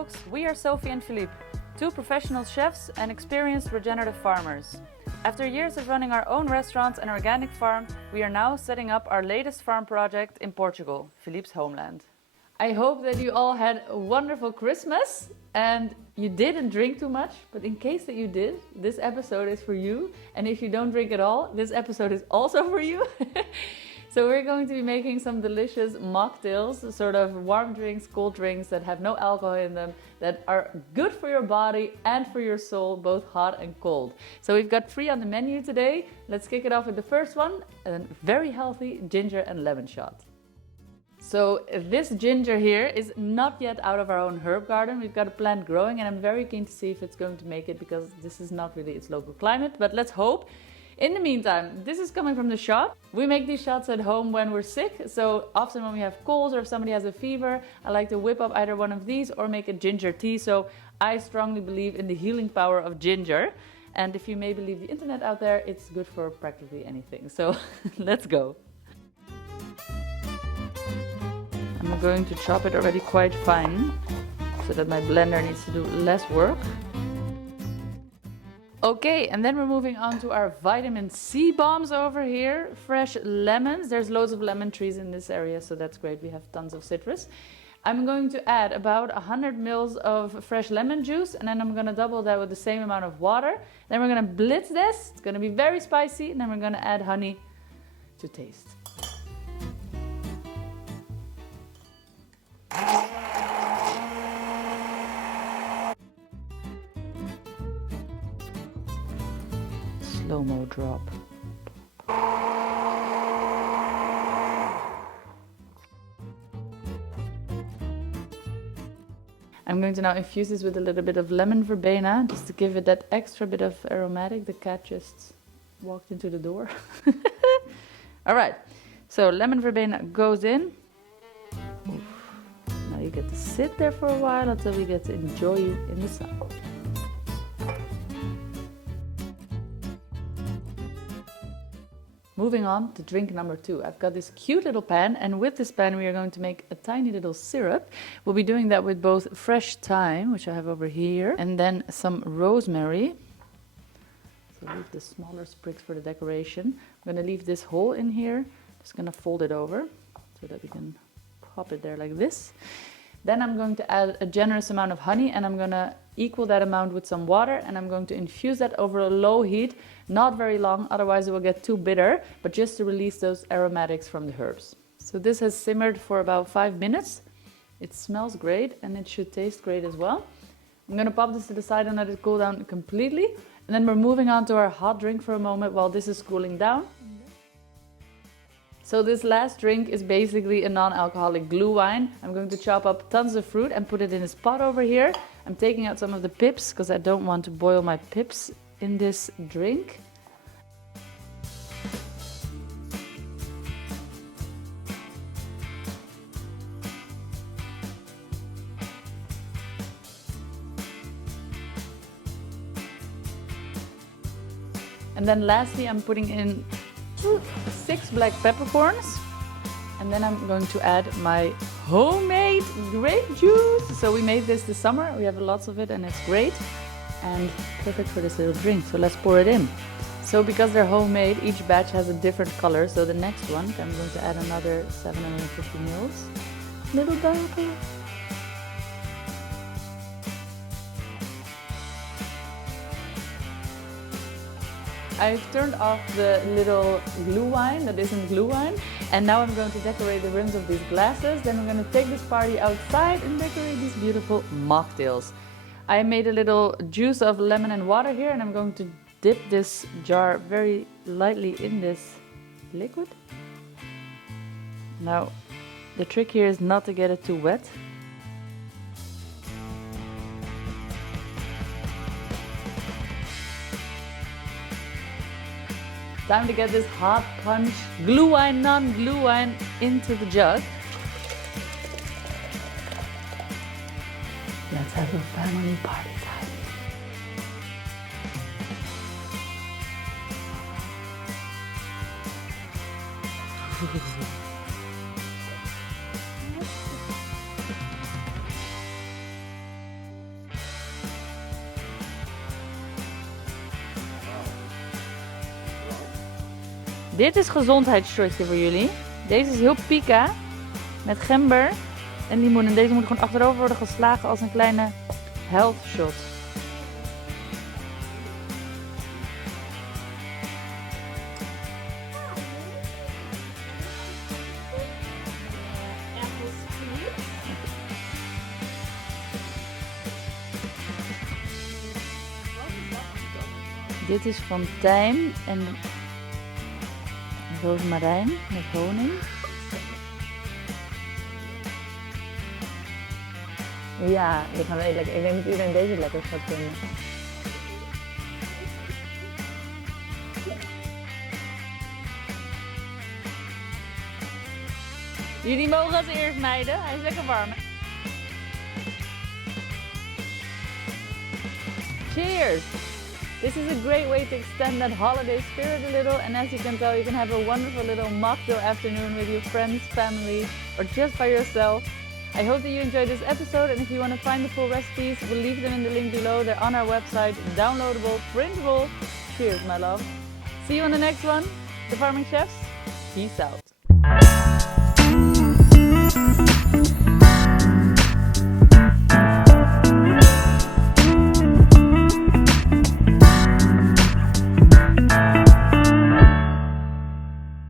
folks, we are Sophie and Philippe, two professional chefs and experienced regenerative farmers. After years of running our own restaurants and organic farm, we are now setting up our latest farm project in Portugal, Philippe's homeland. I hope that you all had a wonderful Christmas and you didn't drink too much, but in case that you did, this episode is for you. And if you don't drink at all, this episode is also for you. So we're going to be making some delicious mocktails, sort of warm drinks, cold drinks that have no alcohol in them, that are good for your body and for your soul, both hot and cold. So we've got 3 on the menu today. Let's kick it off with the first one, a very healthy ginger and lemon shot. So this ginger here is not yet out of our own herb garden. We've got a plant growing and I'm very keen to see if it's going to make it, because this is not really its local climate, but let's hope. In the meantime, this is coming from the shop. We make these shots at home when we're sick. So often when we have colds or if somebody has a fever, I like to whip up either one of these or make a ginger tea. So I strongly believe in the healing power of ginger. And if you may believe the internet out there, it's good for practically anything. So let's go. I'm going to chop it already quite fine so that my blender needs to do less work. Okay, and then we're moving on to our vitamin C bombs over here. Fresh lemons. There's loads of lemon trees in this area, so that's great. We have tons of citrus. I'm going to add about 100 mils of fresh lemon juice, and then I'm going to double that with the same amount of water. Then we're going to blitz this. It's going to be very spicy, and then we're going to add honey to taste. Slow-mo drop. I'm going to now infuse this with a little bit of lemon verbena, just to give it that extra bit of aromatic. The cat just walked into the door. All right, so lemon verbena goes in. Oof. Now you get to sit there for a while until we get to enjoy you in the sun. Moving on to drink number 2. I've got this cute little pan, and with this pan we are going to make a tiny little syrup. We'll be doing that with both fresh thyme, which I have over here, and then some rosemary. So leave the smaller sprigs for the decoration. I'm going to leave this hole in here. Just going to fold it over so that we can pop it there like this. Then I'm going to add a generous amount of honey, and I'm going to equal that amount with some water, and I'm going to infuse that over a low heat, not very long, otherwise it will get too bitter, but just to release those aromatics from the herbs. So this has simmered for about 5 minutes. It smells great and it should taste great as well. I'm going to pop this to the side and let it cool down completely, and then we're moving on to our hot drink for a moment while this is cooling down. So this last drink is basically a non-alcoholic glue wine. I'm going to chop up tons of fruit and put it in this pot over here. I'm taking out some of the pips because I don't want to boil my pips in this drink. And then lastly, I'm putting in 6 black peppercorns, and then I'm going to add my homemade grape juice. So we made this summer, we have lots of it and it's great and perfect for this little drink. So let's pour it in. So because they're homemade, each batch has a different color. So the next one, I'm going to add another 750 mils. Little bottle. I've turned off the little glue wine that isn't glue wine, and now I'm going to decorate the rims of these glasses. Then we're going to take this party outside and decorate these beautiful mocktails. I made a little juice of lemon and water here, and I'm going to dip this jar very lightly in this liquid. Now, the trick here is not to get it too wet. Time to get this hot punch glue wine, non-glue wine into the jug. Let's have a family party time. Dit is gezondheidsshotje voor jullie. Deze is heel pika. Met gember en limoen. En deze moet gewoon achterover worden geslagen als een kleine health shot. Dit is van Thyme en Rosemary met honing. Ja, die gaan heel lekker. Ik denk dat iedereen deze lekker gaat vinden. Jullie mogen als eerst, meiden. Hij is lekker warm. Cheers! This is a great way to extend that holiday spirit a little, and as you can tell, you can have a wonderful little mocktail afternoon with your friends, family, or just by yourself. I hope that you enjoyed this episode, and if you want to find the full recipes, we'll leave them in the link below. They're on our website, downloadable, printable. Cheers, my love. See you on the next one. The Farming Chefs, peace out.